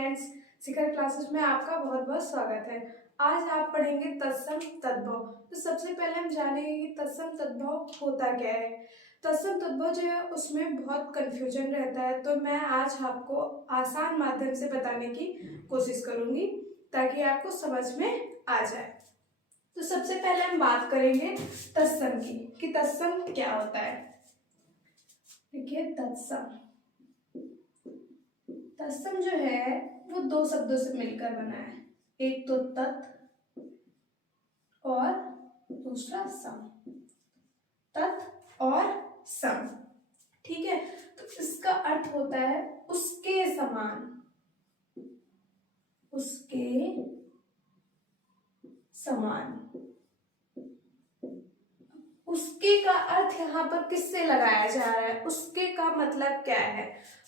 Friends, शिखर classes में आपका बहुत बहुत स्वागत है। आज आप पढ़ेंगे तत्सम तद्भव। तो सबसे पहले हम जानेंगे कि तत्सम तद्भव होता क्या है। तत्सम तद्भव जो है उसमें बहुत कंफ्यूजन रहता है, तो मैं आज आपको आसान माध्यम से बताने की कोशिश करूंगी ताकि आपको समझ में आ जाए। तो सबसे पहले हम बात करेंगे तत्सम की कि तत्सम क्या होता है। देखिए, तत्सम तत्सम जो है वो दो शब्दों से मिलकर बना है, एक तो तत् और दूसरा सम। तत् और सम, ठीक है। तो इसका अर्थ होता है उसके समान, उसके समान। उसके का अर्थ यहाँ पर किससे लगाया जा रहा है, उसके का मतलब क्या है?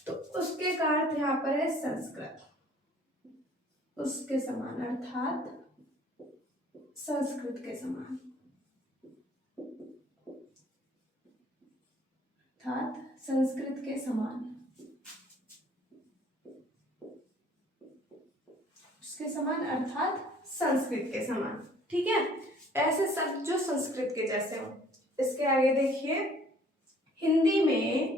तो उसके का अर्थ यहाँ पर है संस्कृत। उसके समान अर्थात संस्कृत के समान, अर्थात संस्कृत के समान, उसके समान अर्थात संस्कृत के समान, ठीक है। ऐसे शब्द जो संस्कृत के जैसे हो। इसके आगे देखिए, हिंदी में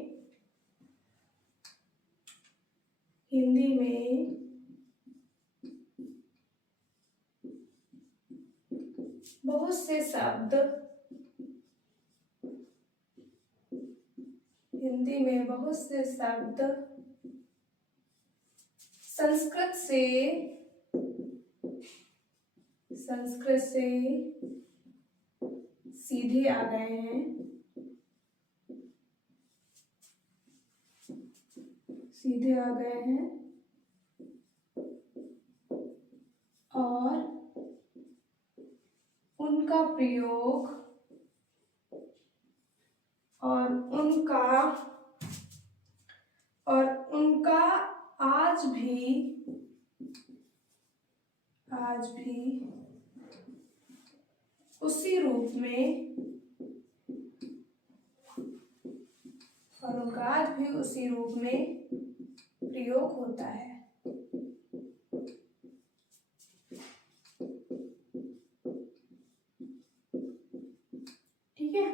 बहुत से शब्द, हिंदी में बहुत से शब्द संस्कृत से सीधे आ गए हैं, और उनका प्रयोग और उनका आज भी उसी रूप में, प्रयोग होता है। ठीक है,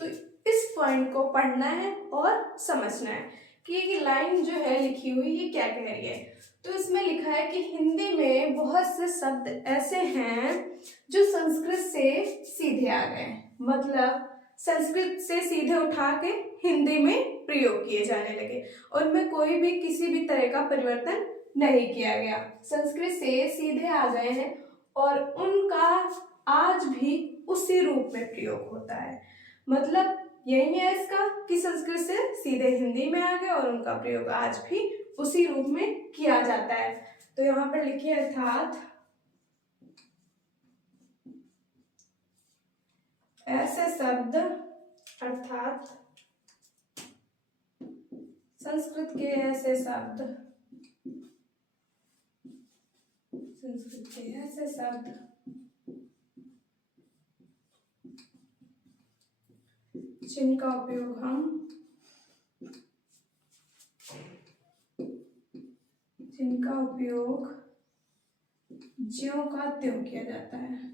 तो इस पॉइंट को पढ़ना है और समझना है कि ये लाइन जो है लिखी हुई ये क्या कह रही है। तो इसमें लिखा है कि हिंदी में बहुत से शब्द ऐसे हैं जो संस्कृत से सीधे आ गए, मतलब संस्कृत से सीधे उठा के हिंदी में प्रयोग किए जाने लगे, उनमें कोई भी किसी भी तरह का परिवर्तन नहीं किया गया, संस्कृत से सीधे आ गए हैं और उनका आज भी उसी रूप में प्रयोग होता है। मतलब यही है इसका कि संस्कृत से सीधे हिंदी में आ गए और उनका प्रयोग आज भी उसी रूप में किया जाता है। तो यहाँ पर लिखिए, अर्थात ऐसे शब्द, अर्थात संस्कृत के ऐसे शब्द, जिनका उपयोग ज्यों का त्यों किया जाता है।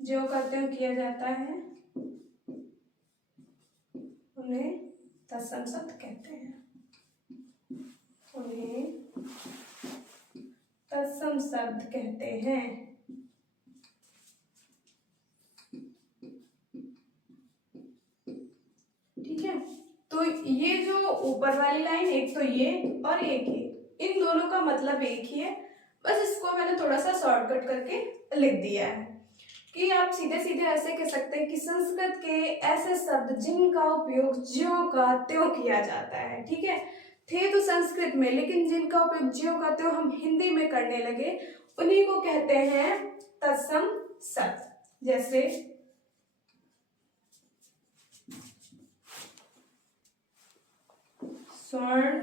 ज्यों का त्यों किया जाता है, उन्हें तत्सम शब्द कहते हैं। ठीक है, तो ये जो ऊपर वाली लाइन, एक तो ये और एक ये, इन दोनों का मतलब एक ही है, बस इसको मैंने थोड़ा सा शॉर्टकट करके लिख दिया है कि आप सीधे सीधे ऐसे कह सकते हैं कि संस्कृत के ऐसे शब्द जिनका उपयोग ज्यों का त्यों किया जाता है। ठीक है, थे तो संस्कृत में, लेकिन जिनका उपयोग ज्यों का त्यों हम हिंदी में करने लगे, उन्हीं को कहते हैं तत्सम शब्द। जैसे स्वर्ण,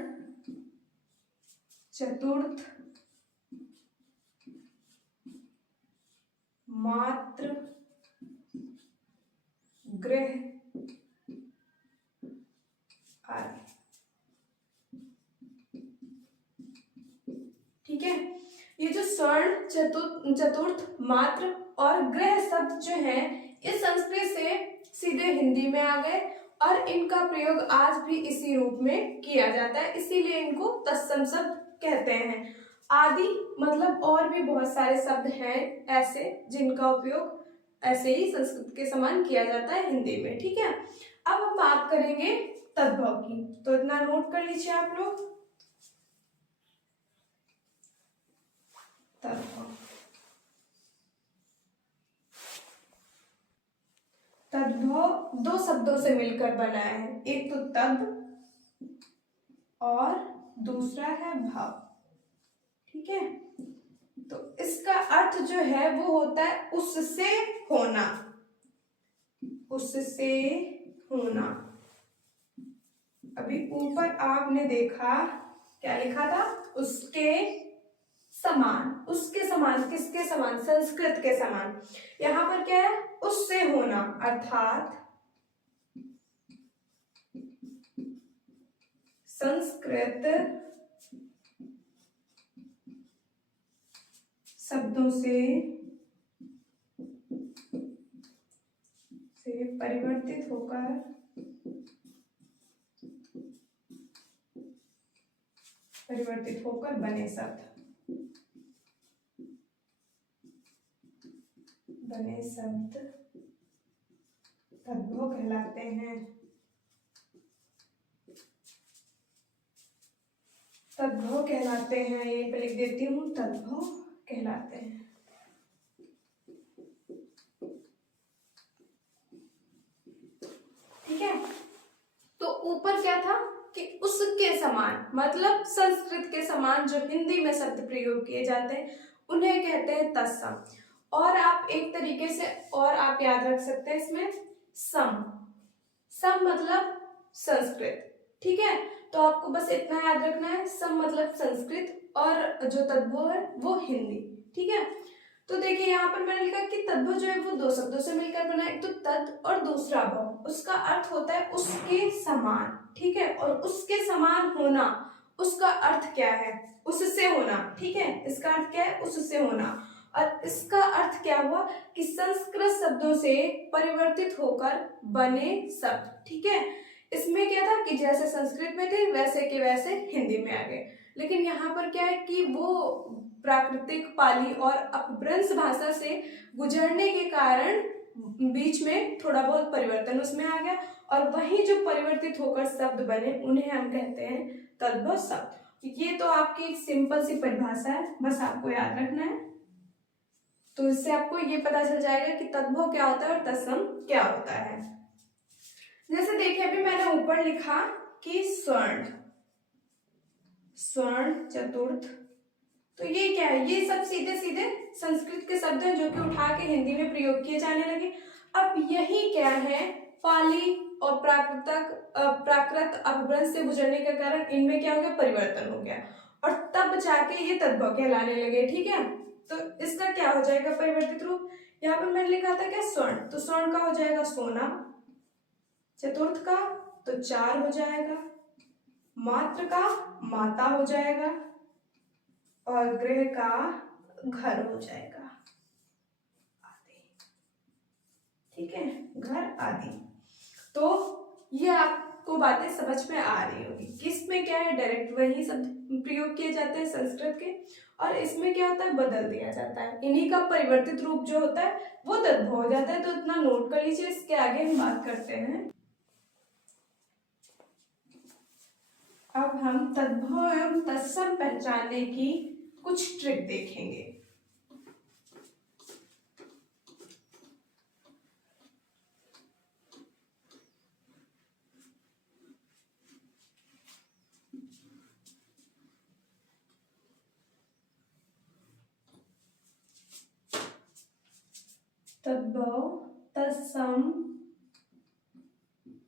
चतुर्थ, मात्र, गृह आदि। ठीक है, ये जो स्वर्ण, चतुर्थ, मात्र और गृह शब्द जो है ये संस्कृत से सीधे हिंदी में आ गए और इनका प्रयोग आज भी इसी रूप में किया जाता है, इसीलिए इनको तत्सम शब्द कहते हैं। आदि मतलब और भी बहुत सारे शब्द हैं ऐसे जिनका उपयोग ऐसे ही संस्कृत के समान किया जाता है हिंदी में। ठीक है, अब हम बात करेंगे तद्भव की, तो इतना नोट कर लीजिए आप लोग। तद्भव, तद्भव दो शब्दों से मिलकर बना है, एक तो तद और दूसरा है भाव। ठीक है, तो इसका अर्थ जो है वो होता है उससे होना, उससे होना। अभी ऊपर आपने देखा क्या लिखा था, उसके समान, उसके समान, किसके समान, संस्कृत के समान। यहां पर क्या है, उससे होना, अर्थात संस्कृत शब्दों से परिवर्तित होकर बने शब्द, तद्भव कहलाते हैं। तद्भव कहलाते हैं, ये पे लिख देती हूँ, तद्भव कहलाते हैं। ठीक है, तो ऊपर क्या था कि उसके समान, मतलब संस्कृत के समान जो हिंदी में शब्द प्रयोग किए जाते हैं उन्हें कहते हैं तत्सम। और आप एक तरीके से और आप याद रख सकते हैं इसमें, सम, सम मतलब संस्कृत। ठीक है, तो आपको बस इतना याद रखना है, सम मतलब संस्कृत और जो तद्भव है वो हिंदी। ठीक है, तो देखिए यहाँ पर मैंने लिखा कि तद्भव जो है वो दो शब्दों से मिलकर बना है, एक तो तद और दूसरा भव। उसका अर्थ होता है उसके समान। ठीक है, और उसके समान होना, उसका अर्थ क्या है, उससे होना। ठीक है, इसका अर्थ क्या है, उससे होना। और इसका अर्थ क्या हुआ कि संस्कृत शब्दों से परिवर्तित होकर बने शब्द। ठीक है, इसमें क्या था कि जैसे संस्कृत में थे वैसे के वैसे हिंदी में आ गए, लेकिन यहाँ पर क्या है कि वो प्राकृतिक, पाली और अपभ्रंश भाषा से गुजरने के कारण बीच में थोड़ा बहुत परिवर्तन उसमें आ गया, और वही जो परिवर्तित होकर शब्द बने उन्हें हम कहते हैं तद्भव शब्द। ये तो आपकी एक सिंपल सी परिभाषा है, बस आपको याद रखना है। तो इससे आपको ये पता चल जाएगा कि तद्भव क्या होता है और तत्सम क्या होता है। जैसे देखिए अभी मैंने ऊपर लिखा कि स्वर्ण, स्वर्ण, चतुर्थ, तो ये क्या है, ये सब सीधे सीधे संस्कृत के शब्द हैं जो कि उठा के हिंदी में प्रयोग किए जाने लगे। अब यही क्या है, पाली और प्राकृत अपभ्रंश से गुजरने के कारण इनमें क्या हो गया, परिवर्तन हो गया, और तब जाके ये तद्भव कहलाने लगे। ठीक है, तो इसका क्या हो जाएगा परिवर्तित रूप, यहाँ पर मैंने लिखा था क्या, स्वर्ण, तो स्वर्ण का हो जाएगा सोना, चतुर्थ का तो चार हो जाएगा, मात्र का माता हो जाएगा, और गृह का घर हो जाएगा, आदि। ठीक है, घर आदि। तो ये आपको बातें समझ में आ रही होगी, किसमें क्या है, डायरेक्ट वही शब्द प्रयोग किए जाते हैं संस्कृत के, और इसमें क्या होता है, बदल दिया जाता है, इन्हीं का परिवर्तित रूप जो होता है वो तद्भव हो जाता है। तो इतना नोट कर लीजिए, इसके आगे हम बात करते हैं। अब हम तद्भव एवं तत्सम पहचानने की कुछ ट्रिक देखेंगे। तद्भव, तत्सम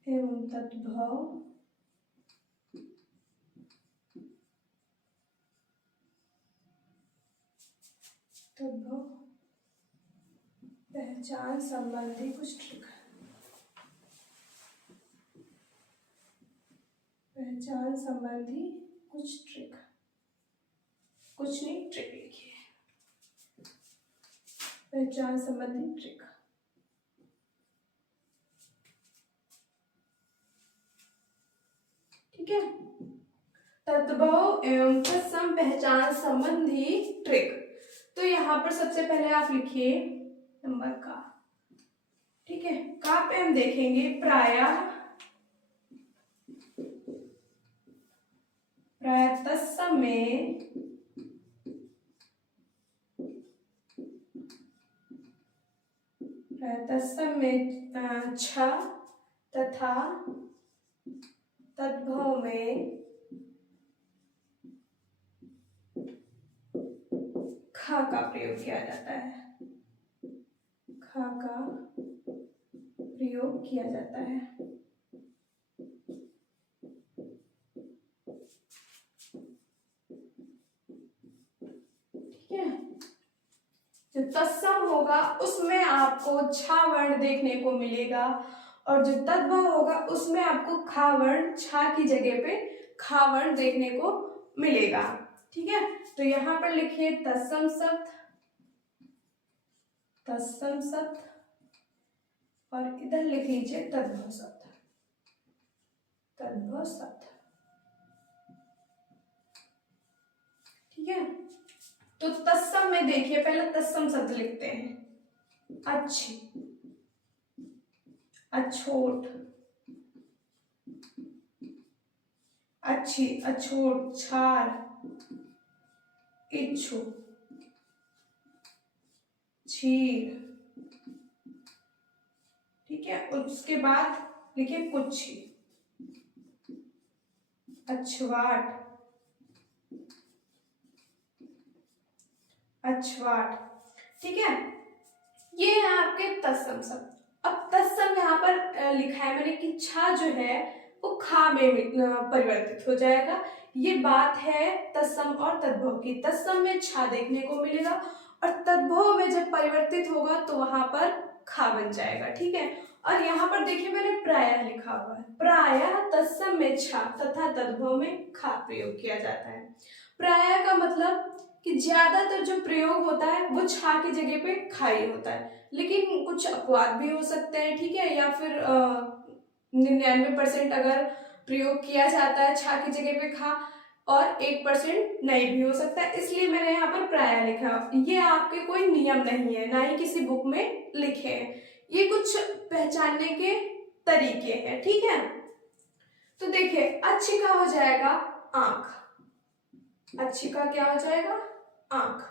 एवं तद्भव तद्भव पहचान संबंधी कुछ ट्रिक। पहचान संबंधी कुछ ट्रिक, कुछ नहीं ट्रिक लिखिए, पहचान संबंधी ट्रिक। ठीक है, तद्भव एवं तत्सम पहचान संबंधी ट्रिक। तो यहाँ पर सबसे पहले आप लिखिए नंबर का। ठीक है, का पे हम देखेंगे प्रायः तत्सम में छ तथा तद्भव में खा का प्रयोग किया जाता है, खा का प्रयोग किया जाता है। ठीक है, जो तत्सम होगा उसमें आपको छा वर्ण देखने को मिलेगा और जो तद्भव होगा उसमें आपको खा वर्ण, छा की जगह पे खा वर्ण देखने को मिलेगा। ठीक है, तो यहां पर लिखिए तत्सम शब्द, तत्सम शब्द, और इधर लिख लीजिए तद्भव शब्द, तद्भव शब्द। ठीक है, तो तत्सम में देखिए, पहले तत्सम शब्द लिखते हैं। अच्छी, अछोट, अच्छी, अछोट, छार, इच्छु, छीर। ठीक है, उसके बाद लिखिए कुच्छी, अछवाट, अछवाट। ठीक है, ये है आपके तत्सम शब्द। अब तत्सम यहाँ पर लिखा है मैंने कि छा जो है वो खा में परिवर्तित हो जाएगा। ये बात है तत्सम और तद्भव की। तत्सम में छा देखने को मिलेगा और तद्भव में जब परिवर्तित होगा तो वहां पर खा बन जाएगा। ठीक है, और यहाँ पर देखिए मैंने प्रायः लिखा हुआ है, प्रायः तत्सम में छा तथा तद्भव में खा प्रयोग किया जाता है। प्रायः का मतलब कि ज्यादातर जो प्रयोग होता है वो छा की जगह पे खा ही होता है, लेकिन कुछ अपवाद भी हो सकते हैं। ठीक है, या फिर 99% अगर प्रयोग किया जाता है छा की जगह पे खा और 1% नहीं भी हो सकता है, इसलिए मैंने यहाँ पर प्रायः लिखा। ये आपके कोई नियम नहीं है, ना ही किसी बुक में लिखे हैं, ये कुछ पहचानने के तरीके हैं। ठीक है, तो देखिए अच्छी का हो जाएगा आंख, अच्छी का क्या हो जाएगा आंख।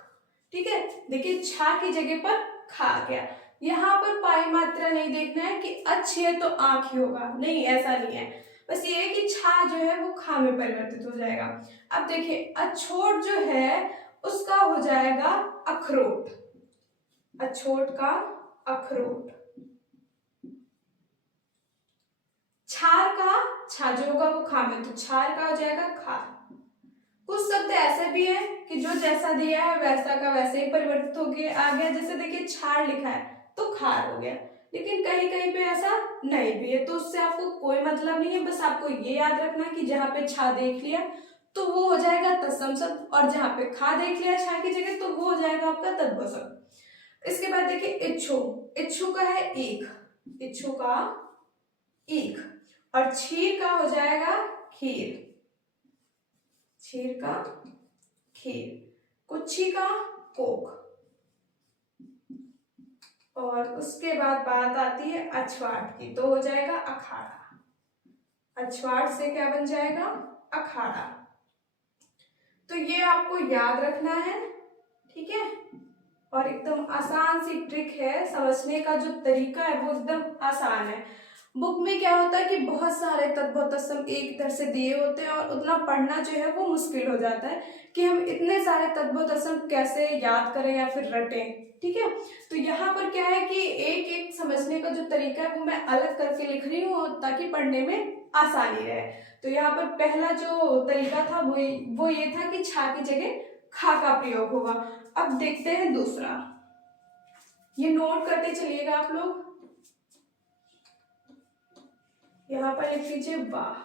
ठीक है, देखिए छा की जगह पर खा आ गया। यहाँ पर पाई मात्रा नहीं देखना है कि अच्छी है तो आंख ही होगा, नहीं ऐसा नहीं है, बस ये है कि छा जो है वो खा में परिवर्तित हो जाएगा। अब देखिए अछोट जो है उसका हो जाएगा अखरोट, अछोट का अखरोट। छार का छा जो होगा वो खा में, तो छार का हो जाएगा खार। कुछ शब्द ऐसे भी है कि जो जैसा दिया है वैसा का वैसे ही परिवर्तित हो गया आ गया। जैसे देखिए छार लिखा है तो खार हो गया, लेकिन कहीं कहीं पे ऐसा नहीं भी है, तो उससे आपको कोई मतलब नहीं है। बस आपको ये याद रखना कि जहाँ पे छा देख लिया तो वो हो जाएगा तत्सम शब्द, और जहाँ पे खा देख लिया छा की जगह तो वो हो जाएगा आपका तद्भव शब्द। इसके बाद देखिए इच्छु, इच्छु का है ईख, इच्छु का ईख, और छीर का हो जाएगा खीर, छीर का खीर, कुच्छी का कोक, और उसके बाद बात आती है अछवाट की, तो हो जाएगा अखाड़ा। अछवाट से क्या बन जाएगा अखाड़ा। तो ये आपको याद रखना है। ठीक है, और एकदम आसान सी ट्रिक है, समझने का जो तरीका है वो एकदम आसान है। बुक में क्या होता है कि बहुत सारे तद्भव तत्सम एक इधर से दिए होते हैं और उतना पढ़ना जो है वो मुश्किल हो जाता है कि हम इतने सारे तद्भव तत्सम कैसे याद करें या फिर रटें। ठीक है, तो यहाँ पर क्या है कि एक एक समझने का जो तरीका है वो मैं अलग करके लिख रही हूँ ताकि पढ़ने में आसानी रहे। तो यहाँ पर पहला जो तरीका था वो ये था कि छा की जगह खा का प्रयोग होगा। अब देखते हैं दूसरा, ये नोट करते चलिएगा आप लोग। यहाँ पर लिख लीजिए वाह,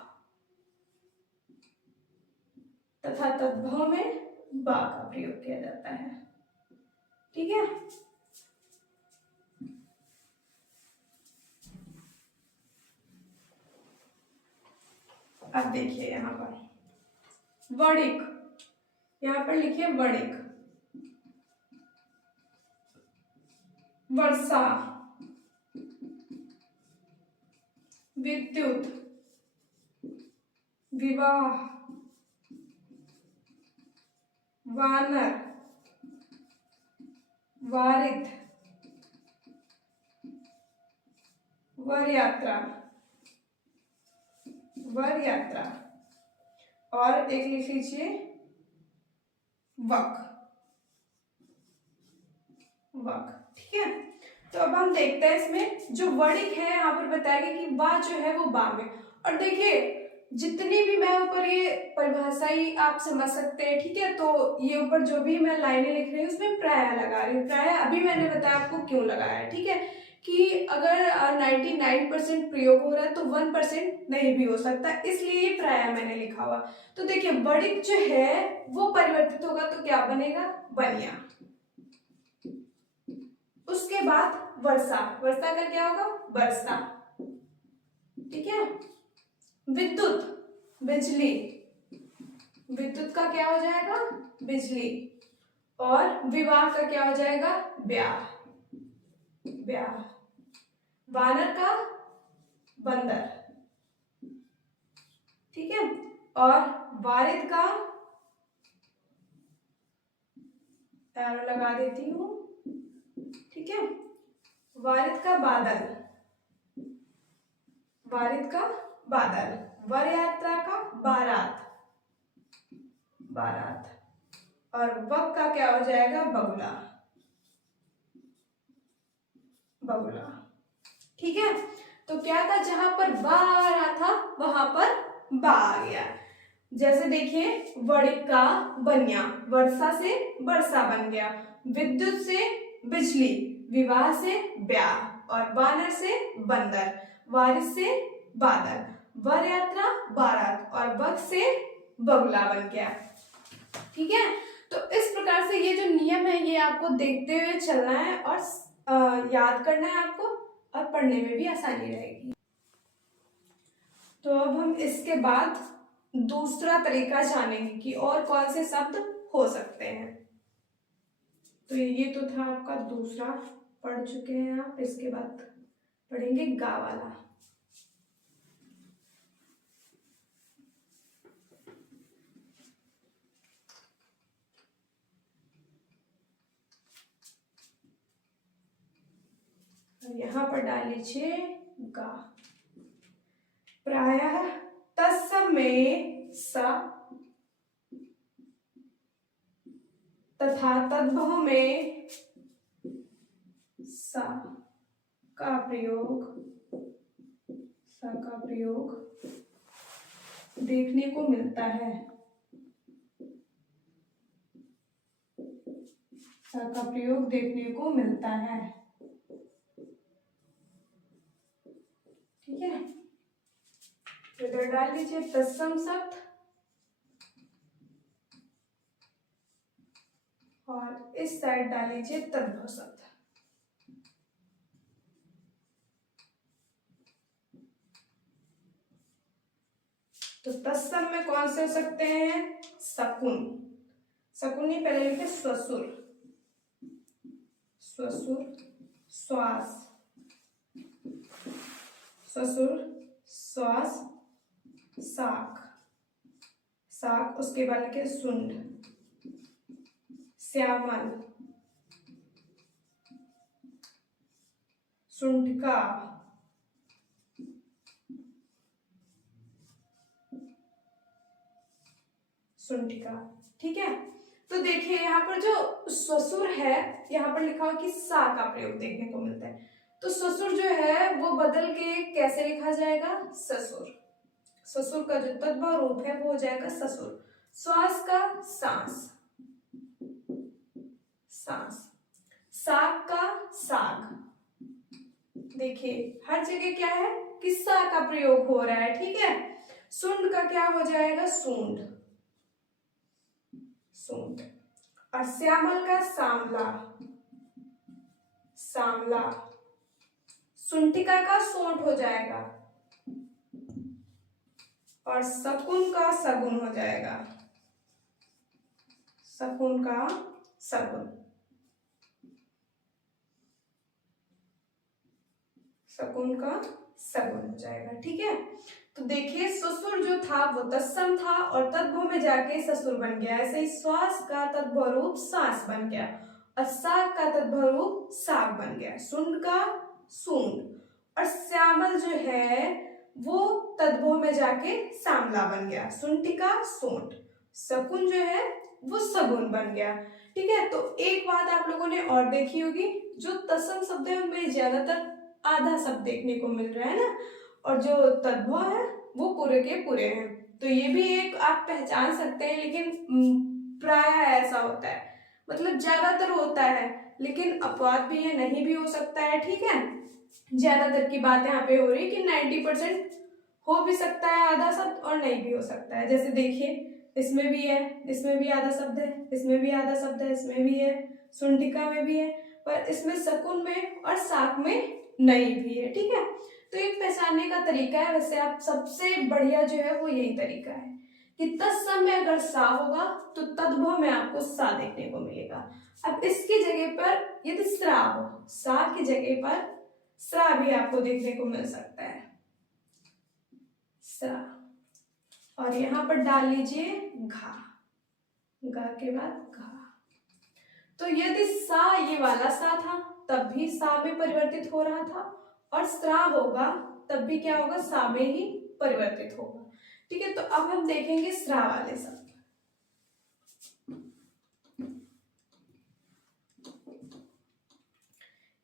तथा तद्भव में बा का प्रयोग किया जाता है। ठीक है, अब देखिए यहाँ पर वर्णिक, यहाँ पर लिखिए वर्णिक। वर्षा, विद्युत, विवाह, वानर, वारिध, वर यात्रा, वर यात्रा, और एक लिख लीजिए वक, वक। ठीक है, तो अब हम देखते हैं इसमें जो वर्णिक है यहाँ पर बताया गया कि बा जो है वो बा में, और देखिए जितनी भी मैं ऊपर ये परिभाषाई आप समझ सकते हैं। ठीक है, तो ये ऊपर जो भी मैं लाइनें लिख रही हूँ उसमें प्राय लगा रही हूँ। प्राय अभी मैंने बताया आपको क्यों लगाया है। ठीक है, कि अगर 99% प्रयोग हो रहा है तो 1% नहीं भी हो सकता, इसलिए ये प्राय मैंने लिखा हुआ। तो देखिए वर्णिक जो है वो परिवर्तित होगा तो क्या बनेगा, बनिया। उसके बाद वर्षा, वर्षा का क्या होगा, वर्षा। ठीक है, विद्युत, बिजली, विद्युत का क्या हो जाएगा, बिजली, और विवाह का क्या हो जाएगा, ब्याह, ब्याह। वानर का बंदर। ठीक है, और वारिद का एरो लगा देती हूं। ठीक है, वारिद का बादल, वारिद का बादल। वर यात्रा का बारात, बारात, और वक का क्या हो जाएगा, बगुला, बगुला। ठीक है, तो क्या था, जहां पर बा आ रहा था वहां पर बा आ गया। जैसे देखिए वर्णिक का बनिया, वर्षा से वर्षा बन गया, विद्युत से बिजली, विवाह से ब्याह, और वानर से बंदर, वारिस से बादल, वर यात्रा बारात, और बग से बगुला बन गया। ठीक है, तो इस प्रकार से ये जो नियम है ये आपको देखते हुए चलना है और याद करना है आपको, और पढ़ने में भी आसानी रहेगी। तो अब हम इसके बाद दूसरा तरीका जानेंगे कि और कौन से शब्द हो सकते हैं। तो ये तो था आपका दूसरा, पढ़ चुके हैं आप। इसके बाद पढ़ेंगे गा वाला। यहाँ पर डाल लीजिए गा। प्रायः तत्समय स तथा तद्भव में सा का प्रयोग देखने को मिलता है। सा का प्रयोग देखने को मिलता है। ठीक है, इधर डाल लीजिए तत्सम शब्द, और इस साइड डाल लीजिए तद्भव शब्द। तो तत्सम में कौन से हो सकते हैं, शकुन, शकुन नहीं, पहले लिखे स्वसुर, स्वसुर, श्वास, ससुर, श्वास, साक, साक, उसके बाद लिखे सुंड, श्यामल, सुंठका, सुंठिका। ठीक है, तो देखिए यहाँ पर जो ससुर है यहाँ पर लिखा हो कि सा का प्रयोग देखने को मिलता है। तो ससुर जो है वो बदल के कैसे लिखा जाएगा, ससुर। ससुर का जो तद्भव रूप है वो हो जाएगा ससुर। श्वास का सांस, सांस। साग का साग। देखिए हर जगह क्या है, किस्सा का प्रयोग हो रहा है। ठीक है, सुंड का क्या हो जाएगा, सूंड। सूंड। और श्यामल का सांवला, सांवला। सुंटिका का सोंठ हो जाएगा और शकुन का सगुन हो जाएगा, शकुन का सगुन, शकुन का सगुन हो जाएगा। ठीक है, तो देखिए ससुर जो था वो तत्सम था और तद्भव में जाके ससुर बन गया। ऐसे ही श्वास का तद्भव रूप सांस बन गया और साग का तद्भव रूप साग बन गया, सुंड का सूंड। और श्यामल जो है वो तद्भव में जाके सांवला बन गया, सुंटिका सोंठ। शकुन जो है वो सगुन बन गया। ठीक है, तो एक बात आप लोगों ने और देखी होगी, जो तत्सम शब्द है उनमें ज्यादातर आधा शब्द देखने को मिल रहा है ना, और जो तद्भव है वो पूरे के पूरे हैं। तो ये भी एक आप पहचान सकते हैं, लेकिन प्राय ऐसा होता है, मतलब ज्यादातर होता है, लेकिन अपवाद भी है, नहीं भी हो सकता है। ठीक है, ज्यादातर की बात यहाँ पे हो रही है कि 90% हो भी सकता है आधा शब्द और नहीं भी हो सकता है। जैसे देखिए इसमें भी है, इसमें भी आधा शब्द है, इसमें भी आधा शब्द है, इसमें भी है, सुंटिका में भी है, पर इसमें शकुन में और साक में नहीं भी है। ठीक है, तो एक पहचानने का तरीका है। वैसे आप सबसे बढ़िया जो है वो यही तरीका है कि तत्सम में अगर सा होगा तो तद्भव में आपको सा देखने को मिलेगा। अब इसकी जगह पर यदि स्रा हो, सा की जगह पर स्रा भी आपको देखने को मिल सकता है, स्रा। और यहां पर डाल लीजिए घा, गा के बाद घा। तो यदि सा ये वाला सा था तब भी सा में परिवर्तित हो रहा था, और स्रा होगा तब भी क्या होगा, सा में ही परिवर्तित होगा। ठीक है, तो अब हम देखेंगे स्रा वाले शब्द।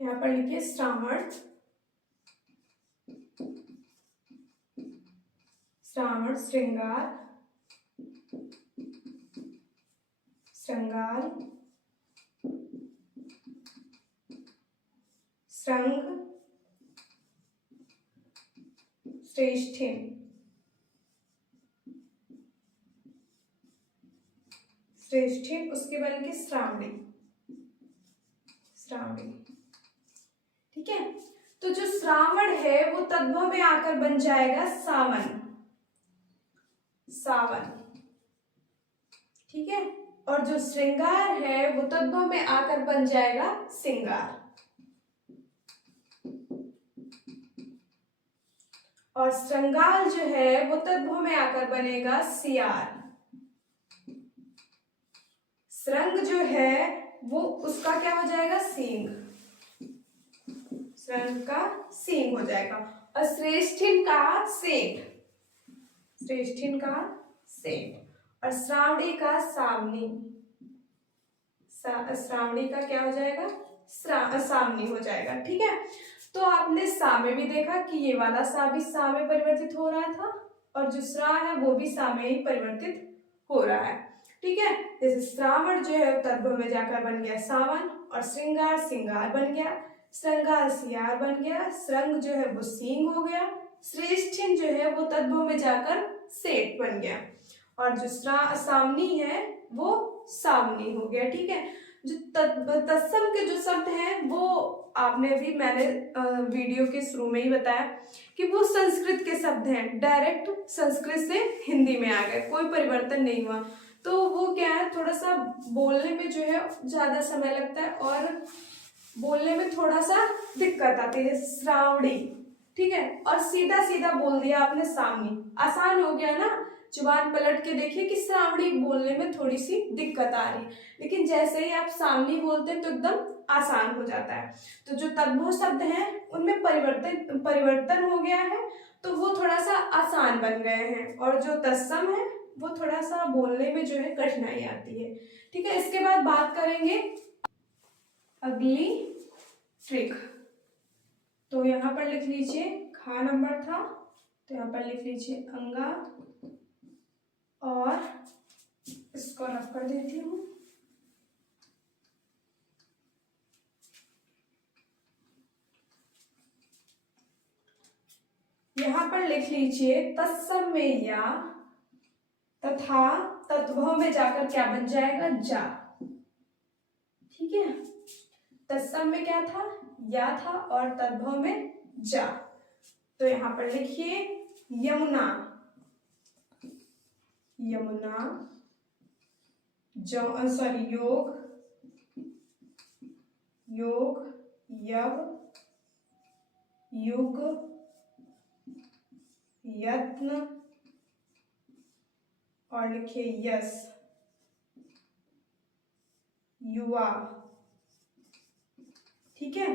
यहां पर लिखिए श्रावण, श्रावण, श्रृंगार, श्रृंगार, श्रृंग, श्रेष्ठिन, श्रेष्ठिन। उसके बाद लिखिए श्रावणी, श्रावणी। ठीक है, तो जो श्रावण है वो तद्भव में आकर बन जाएगा सावन, सावन। ठीक है, और जो श्रृंगार है वो तद्भव में आकर बन जाएगा सिंगार, और श्रृंगार जो है वो तद्भव में आकर बनेगा सियार। श्रृंग जो है वो उसका क्या हो जाएगा, सींग, श्रृंग का सींग हो जाएगा। और श्रेष्ठिन का सेठ, श्रेष्ठिन का सेठ। और श्रावणी का सावनी, श्रावणी का क्या हो जाएगा, सावनी हो जाएगा। ठीक है, तो आपने सा में भी देखा कि ये वाला सा भी सा में परिवर्तित हो रहा था, और जो श्रा है वो भी सा में ही परिवर्तित हो रहा है। ठीक है, जैसे श्रावण जो है तद्भव में जाकर बन गया सावन, और श्रृंगार सिंगार बन गया, श्रृंगार सियार बन गया, श्रृंग जो है वो सींग हो गया, श्रेष्ठिन जो है वो तद्भव में जाकर सेठ बन गया, और जो सावनी है वो सावनी हो गया। ठीक है, जो तत्सम के जो शब्द हैं वो आपने भी, मैंने वीडियो के शुरू में ही बताया कि वो संस्कृत के शब्द हैं, डायरेक्ट संस्कृत से हिंदी में आ गए, कोई परिवर्तन नहीं हुआ। तो वो क्या है, थोड़ा सा बोलने में जो है ज्यादा समय लगता है और बोलने में थोड़ा सा दिक्कत आती है, श्रावणी। ठीक है, और सीधा सीधा बोल दिया आपने सावनी, आसान हो गया ना। जुबान पलट के देखिए कि श्रावणी बोलने में थोड़ी सी दिक्कत आ रही, लेकिन जैसे ही आप सावनी बोलते हैं तो एकदम आसान हो जाता है। तो जो तद्भव शब्द हैं उनमें परिवर्तन हो गया है, तो वो थोड़ा सा आसान बन गए हैं, और जो तत्सम है वो थोड़ा सा बोलने में जो है कठिनाई आती है। ठीक है, इसके बाद बात करेंगे अगली ट्रिक। तो यहाँ पर लिख लीजिए, खा नंबर था तो यहाँ पर लिख लीजिए अंगा, और इसको रफ कर देती हूँ। यहाँ पर लिख लीजिए तत्सम में या तथा तद्भव में जाकर क्या बन जाएगा, जा। ठीक है, तत्सम में क्या था, या था, और तद्भव में जा। तो यहां पर लिखिए यमुना, यमुना, योग, योग, यव, युग, यत्न, और लिखिए यस, युवा। ठीक है,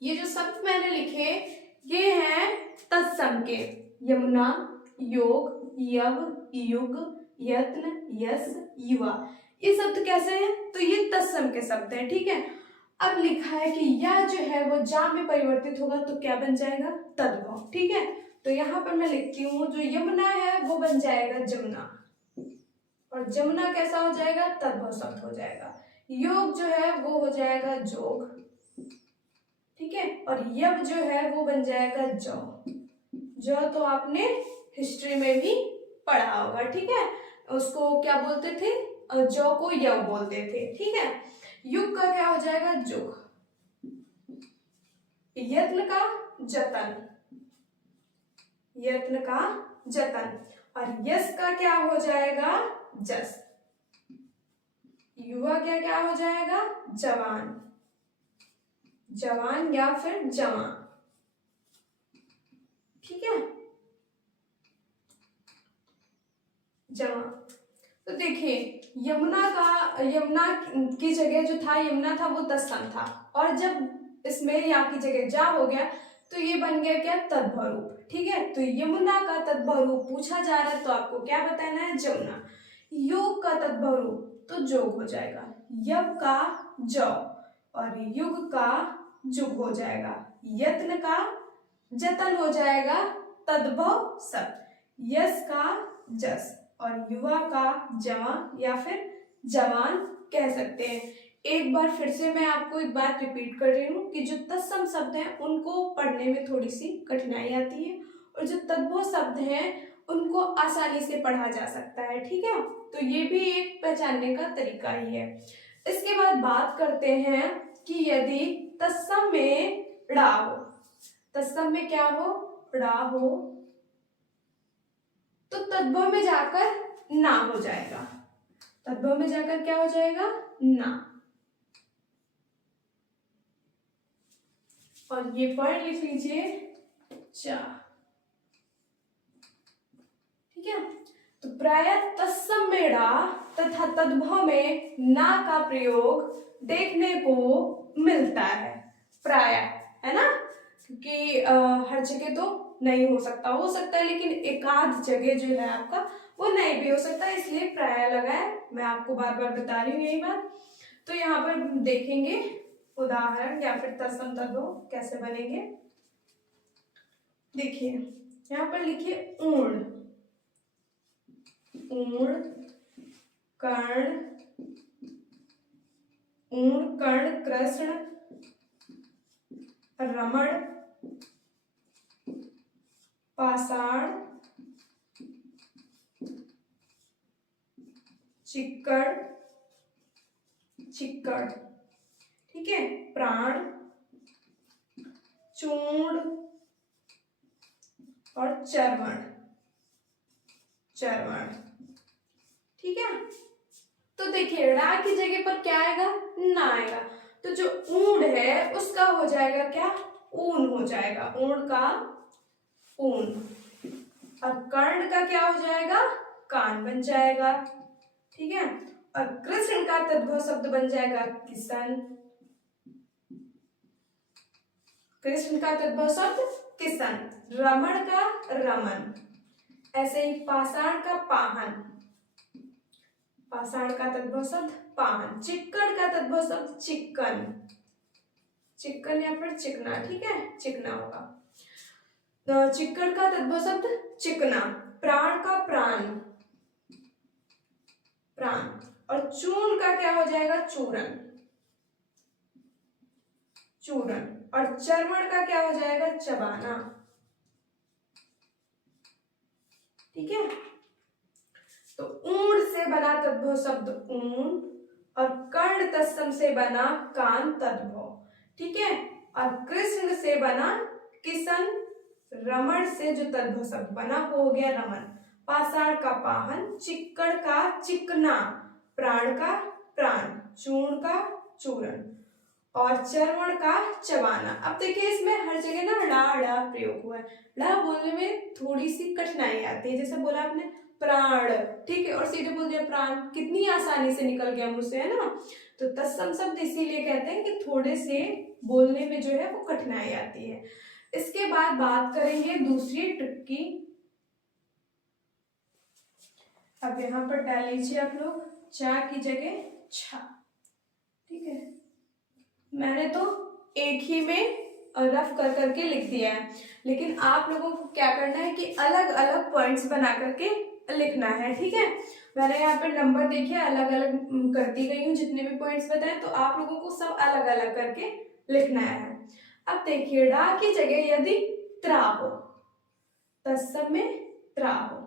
ये जो शब्द मैंने लिखे ये हैं तत्सम के, यमुना, योग, यव, युग, यत्न, यस, युवा। ये शब्द कैसे हैं, तो ये तत्सम के शब्द हैं। ठीक है, अब लिखा है कि यह जो है वो जा में परिवर्तित होगा तो क्या बन जाएगा, तद्भव। ठीक है, तो यहाँ पर मैं लिखती हूँ जो यमुना है वो बन जाएगा जमुना, और जमुना कैसा हो जाएगा, तद्भव शब्द हो जाएगा। योग जो है वो हो जाएगा जोग। ठीक है, और यव जो है वो बन जाएगा जौ। जौ तो आपने हिस्ट्री में भी पढ़ा होगा। ठीक है, उसको क्या बोलते थे, जौ को यव बोलते थे। ठीक है, युग का क्या हो जाएगा, जुग। यत्न का जतन, यत्न का जतन, और यश का क्या हो जाएगा, जस। युवा क्या क्या हो जाएगा, जवान, जवान या फिर जवान। ठीक है, जवान। तो देखिए यमुना की जगह जो था, यमुना था वो तत्सम था, और जब इसमें या की जगह जा हो गया तो ये बन गया क्या, तद्भव रूप। ठीक है, तो यमुना का तद्भव रूप पूछा जा रहा है तो आपको क्या बताना है, जमुना। योग का तद्भव रूप तो जोग हो जाएगा, यव का जौ, और युग का जुग हो जाएगा, यत्न का जतन हो जाएगा तद्भव शब्द, यश का जस, और युवा का जवां या फिर जवान कह सकते हैं। एक बार फिर से मैं आपको एक बात रिपीट कर रही हूँ कि जो तत्सम शब्द हैं उनको पढ़ने में थोड़ी सी कठिनाई आती है, और जो तद्भव शब्द हैं उनको आसानी से पढ़ा जा सकता है। ठीक है, तो ये भी एक पहचानने का तरीका ही है। इसके बाद बात करते हैं कि यदि तत्सम में ड़ा हो, तत्सम में क्या हो, ड़ा हो, तो तद्भव में जाकर ना हो जाएगा, तद्भव में जाकर क्या हो जाएगा, ना। और ये पढ़ लिख लीजिए, चा। ठीक है, तो प्राय तत्सम में ड़ा तथा तद्भव में ना का प्रयोग देखने को मिलता है। प्राय है ना, क्योंकि हर जगह तो नहीं हो सकता है, लेकिन एकाध जगह जो है आपका वो नहीं भी हो सकता है, इसलिए प्राय लगा है। मैं आपको बार बार बता रही हूँ यही बात। तो यहाँ पर देखेंगे उदाहरण या फिर तत्सम तद्भव कैसे बनेंगे। देखिए यहाँ पर लिखिए ऊण, ऊण, कर्ण, ऊण, कर्ण, कृष्ण, रमण, पाषाण, चिक्कड़, चिक्कड़। ठीक है, प्राण, चूर्ण और चर्वण, चर्वण। ठीक है, तो देखिए ड़ा की जगह पर क्या आएगा, ना आएगा, तो जो ऊंड है उसका हो जाएगा क्या, ऊन हो जाएगा, ऊंड का ऊन। और कर्ण का क्या हो जाएगा, कान बन जाएगा। ठीक है, और कृष्ण का तद्भव शब्द बन जाएगा किशन, कृष्ण का तद्भव शब्द किशन, रमण का रमन, ऐसे ही पाषाण का पाहन, पाषाण का तद्भव शब्द पाहन, चिक्कड़ का तद्भव शब्द चिक्कन, चिक्कन या फिर चिकना। ठीक है, चिकना होगा। तो चिक्कड़ का तद्भव शब्द चिकना, प्राण का प्राण, प्राण, और चूर्ण का क्या हो जाएगा, चूरन, चूरन, और चर्वण का क्या हो जाएगा, चबाना। ठीक है, से बना तद्भव शब्द ऊन और कर्ण तत्सम से बना कान तद्भव, ठीक है। और कृष्ण से बना किशन, रमण से जो तद्भव शब्द बना वो हो गया रमन, पाषाण का पाहन, चिक्कड़ का चिकना, प्राण का प्राण, चूर्ण का चूरण और चर्वण का चबाना। अब देखिए इसमें हर जगह ना ड़ा ड़ा प्रयोग हुआ है। ड़ा बोलने में थोड़ी सी कठिनाई आती है, जैसे बोला आपने प्राण, ठीक है, और सीधे बोल दिया प्राण, कितनी आसानी से निकल गया मुझसे, है ना। तो तत्सम शब्द इसीलिए कहते हैं कि थोड़े से बोलने में जो है वो कठिनाई आती है। इसके बाद बात करेंगे दूसरी ट्रिक की। अब यहाँ पर डाल लीजिए आप लोग चा की जगह छा, ठीक है। मैंने तो एक ही में रफ कर करके लिख दिया है, लेकिन आप लोगों को क्या करना है कि अलग अलग पॉइंट्स बना करके लिखना है, ठीक है। मैंने यहाँ पे नंबर देखिए अलग अलग करती गई हूँ, जितने भी पॉइंट्स बताए, तो आप लोगों को सब अलग अलग करके लिखना है। अब देखिए डा की जगह यदि त्रा हो, तत्सम में त्रा हो,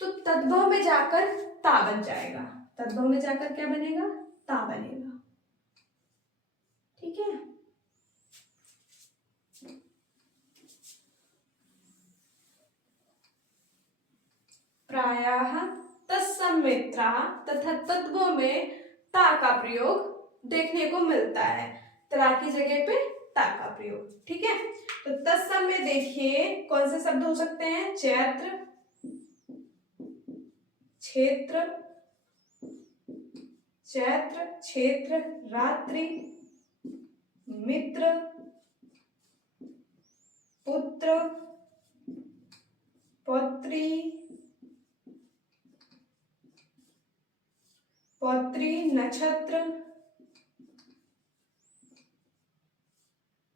तो तद्भव में जाकर ता बन जाएगा। तद्भव में जाकर क्या बनेगा? ता बनेगा, ठीक है। प्रायः तत्सम में त्रा तथा तद्भव में ता का प्रयोग देखने को मिलता है। त्रा की जगह पे ता का प्रयोग, ठीक है। तो तत्सम में देखिए कौन से शब्द हो सकते हैं? चैत्र, क्षेत्र, चैत्र, क्षेत्र, रात्रि, मित्र, पुत्र, पौत्री, पौत्री, नक्षत्र,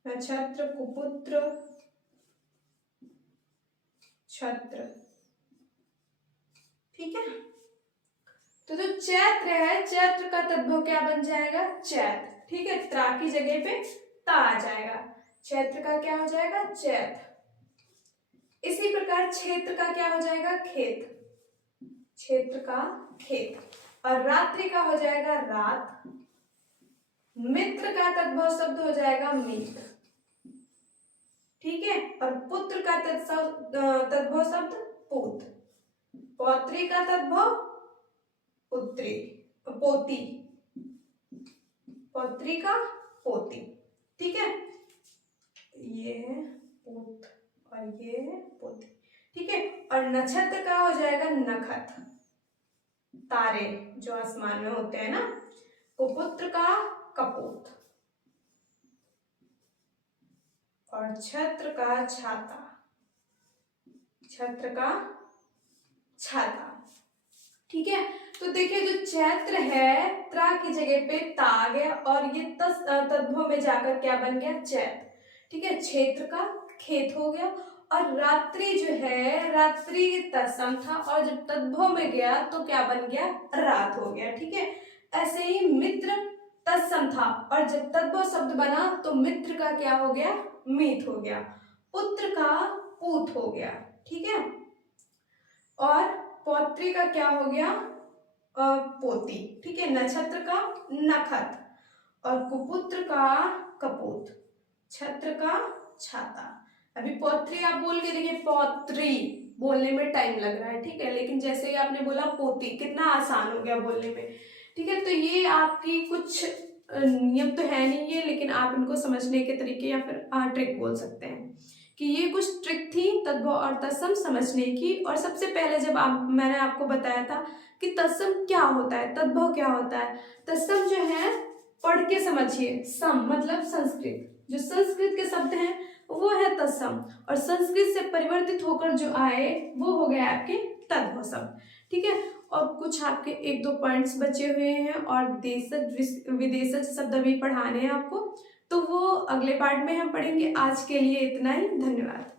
नक्षत्र, कुपुत्र, छत्र, ठीक है। तो जो चैत्र है, चैत्र का तद्भव क्या बन जाएगा? चैत, ठीक है। त्रा की जगह पे ता आ जाएगा, चैत्र का क्या हो जाएगा? चैत। इसी प्रकार क्षेत्र का क्या हो जाएगा? खेत, क्षेत्र का खेत। और रात्रि का हो जाएगा रात। मित्र का तद्भव शब्द हो जाएगा मित्र, ठीक है। और पुत्र का तद्भव शब्द पुत। पौत्री का तद्भव पुत्री, पोती, पौत्री का पोती, ठीक है। ये है पुत और ये है पोती, ठीक है। और नक्षत्र का हो जाएगा नखत, तारे जो आसमान में होते हैं ना। कुपुत्र का कपूत और छत्र का छाता, छत्र का छाता, ठीक है। तो देखिए जो चैत्र है त्रा की जगह पे ता आ गया और ये तद्भव में जाकर क्या बन गया? चैत, ठीक है। क्षेत्र का खेत हो गया। और रात्रि जो है, रात्रि तत्सम था और जब तद्भव में गया तो क्या बन गया? रात हो गया, ठीक है। ऐसे ही मित्र तत्सम था और जब तद्भव शब्द बना तो मित्र का क्या हो गया? मीत हो गया। पुत्र का पूत हो गया, ठीक है। और पौत्री का क्या हो गया? पोती, ठीक है। नक्षत्र का नखत और कुपुत्र का कपूत, छत्र का छाता। अभी पौत्री आप बोल के देखिए, पौत्री बोलने में टाइम लग रहा है, ठीक है, लेकिन जैसे ही आपने बोला पोती, कितना आसान हो गया बोलने में, ठीक है। तो ये आपकी कुछ नियम तो है नहीं ये, लेकिन आप इनको समझने के तरीके या फिर ट्रिक बोल सकते हैं कि ये कुछ ट्रिक थी तद्भव और तत्सम समझने की। और सबसे पहले जब मैंने आपको बताया था कि तत्सम क्या होता है, तद्भव क्या होता है। तत्सम जो है पढ़ के समझिए, सम मतलब संस्कृत, जो संस्कृत के शब्द हैं वो है तत्सम, और संस्कृत से परिवर्तित होकर जो आए वो हो गए आपके तद्भव शब्द, ठीक है। और कुछ आपके एक दो पॉइंट्स बचे हुए हैं और देशज विदेशज शब्द भी पढ़ाने हैं आपको, तो वो अगले पार्ट में हम पढ़ेंगे। आज के लिए इतना ही, धन्यवाद।